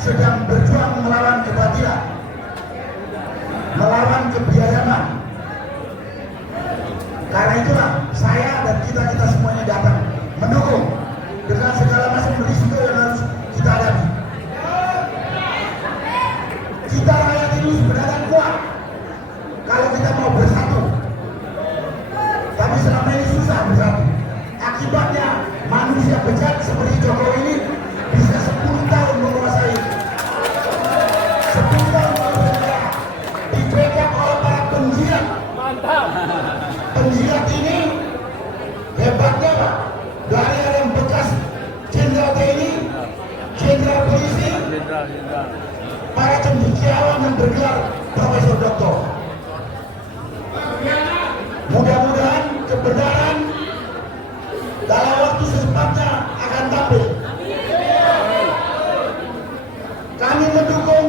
sedang berjuang melawan kebatilan, melawan kebiadaban. Karena itulah saya dan kita semuanya datang mendukung dengan segala macam risiko yang harus kita hadapi. Kita rakyat ini sebenarnya kuat kalau kita mau bersatu, tapi selama ini susah bersatu. Akibatnya manusia bejat seperti Jokowi ini bisa 10 tahun menguasai, 10 tahun menguasai, dipegang oleh para penjilat. Mantap. Penjilat ini hebatnya Pak, dari yang bekas jenderal TNI, jenderal polisi, para cendekiawan yang bergelar profesor doktor. Mudah-mudahan kebenaran dalam waktu secepatnya akan tampil. Kami mendukung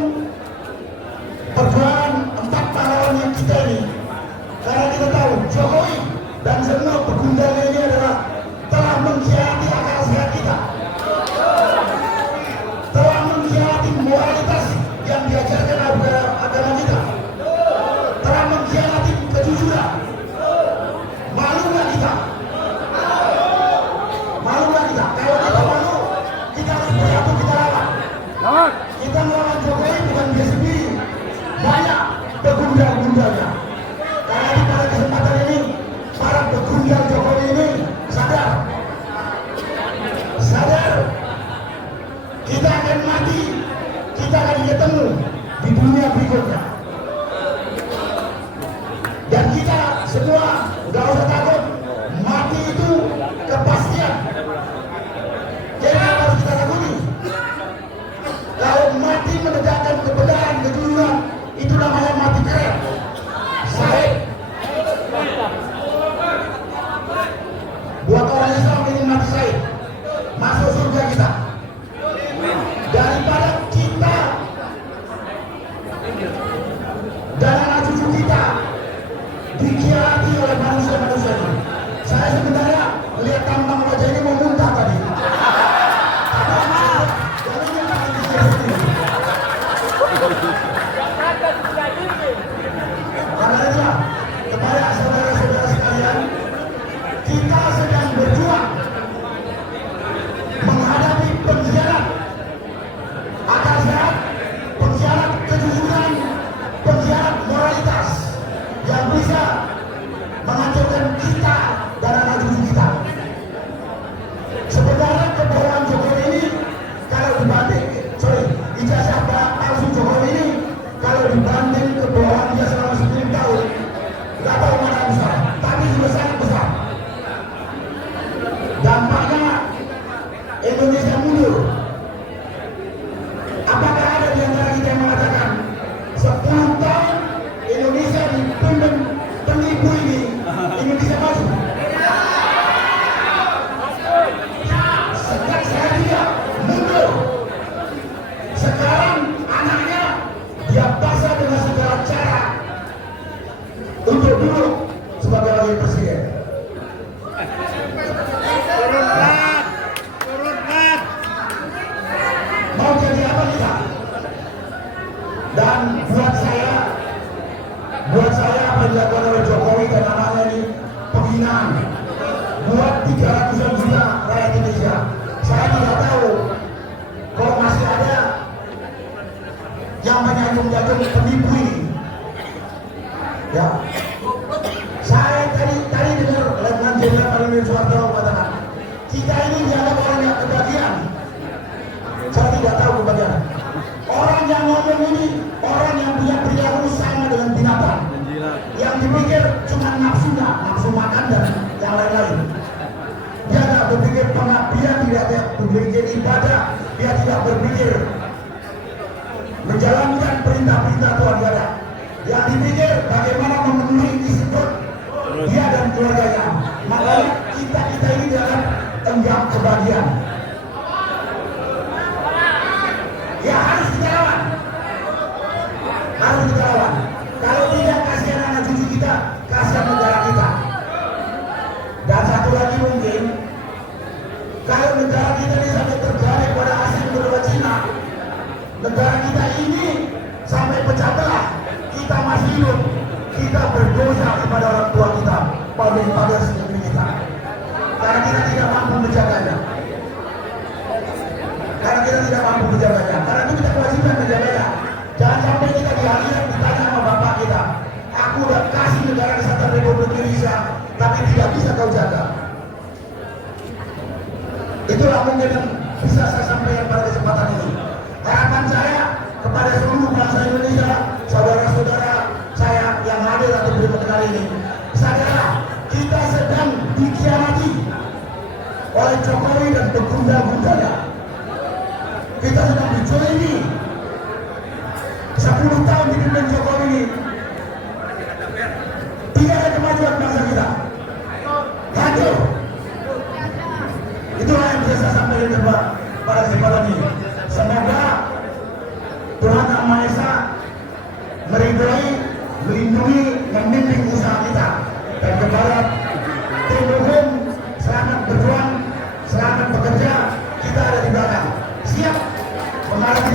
perjuangan 4 pahlawan yang kita ini, karena kita tahu Jokowi dan semua pegundalnya ini adalah telah mengkhianati akal sehat kita, telah mengkhianati moralitas yang diajarkan agama kita, telah mengkhianati kejujuran. Malu nggak kita? Malu nggak kita? Kalau kita malu, kita harus bersatu, kita lawan. Kita melawan Jokowi bukan dia sendiri, banyak begundal-gundalnya. Karena di pada kesempatan ini, para begundal Jokowi ini sadar, kita akan mati, kita akan ketemu di dunia berikutnya. Dan kita semua gak usah takut, mati itu kepastian. Jadi apa harus kita takuti? Kalau mati menegakkan kebenaran, kejujuran, itu namanya mati keren. Sahih. Buat orang Islam ini mati sahih, masuk surga kita. Daripada kita dan anak cucu kita dikhianati oleh manusia-manusia ini. Saya sebenarnya lihat tampang wajah ini mau muntah tadi. Karena itulah kepada saudara-saudara sekalian, kita sedang berjuang menghadapi pengkhianat akal sehat, pengkhianat kejujuran, pengkhianat moralitas yang bisa menghancurkan kita dan anak cucu kita. Sebenarnya kebohongan Jokowi ini kalau dibanding, ijazah palsu Jokowi ini kalau dibanding kebohongan dia selama 10 tahun, nggak tahu mana yang besar, tapi juga sangat besar. Dampaknya Indonesia mundur. Apakah ada di antara kita yang mengatakan 10 tahun Indonesia dipimpin penipu ini, Indonesia maju? Sekarang saya tidak mundur. Sekarang anaknya dia paksa dengan segala cara untuk duduk sebagai wakil presiden. Mau jadi apa kita? Dan buat saya apa yang dilakukan oleh Jokowi dan anaknya ini penghinaan. Buat 300-an juta rakyat Indonesia. Saya tidak tahu kalau masih ada yang menyanjung-nyanjung penipu ini. Ya, saya tadi dengar Letnan Jenderal Parlimen Soeharto mengatakan kita ini dianggap orang yang kebagian. Saya tidak tahu kebagian. Orang yang ngomong ini orang yang punya perilaku sama dengan binatang, yang dipikir cuma nafsu makan dan yang lain-lain. Dia tidak berpikir pengabdian, dia tidak berpikir ibadah, dia tidak berpikir menjalankan perintah-perintah Tuhan dia ada. Yang dipikir bagaimana memenuhi isi perut dia dan keluarganya. Makanya kita ini dalam enggak kebahagiaan. Ya harus kita lawan. Kalau tidak, kasihan anak cucu kita, kasihan negara kita. Dan satu lagi mungkin, kalau negara kita ini sampai terbalik pada asing berupa Cina, mampu menjaganya. Karena itu kita kewajiban menjaganya. Jangan sampai kita di akhirat ditanya sama bapak kita, aku udah kasih negara kesatuan Republik Indonesia, tapi tidak bisa kau jaga. Itulah mungkin yang bisa saya sampaikan pada kesempatan ini. Harapan saya kepada seluruh bangsa Indonesia, saudara-saudara saya yang hadir atau berikut kali ini, sadarlah kita sedang dikhianati oleh Jokowi dan begunda-gundanya. Kita sedang dizalimi 10 tahun dipimpin Jokowi ini. Tidak ada kemajuan bangsa kita. Hancur. Itulah yang bisa saya sampaikan pada kesempatan ini. Semoga Tuhan Yang Maha Esa meridhoi, melindungi, membimbing usaha kita. Dan kepada tim hukum, selamat berjuang, selamat bekerja. Kita ada di belakang. Siap menghadapi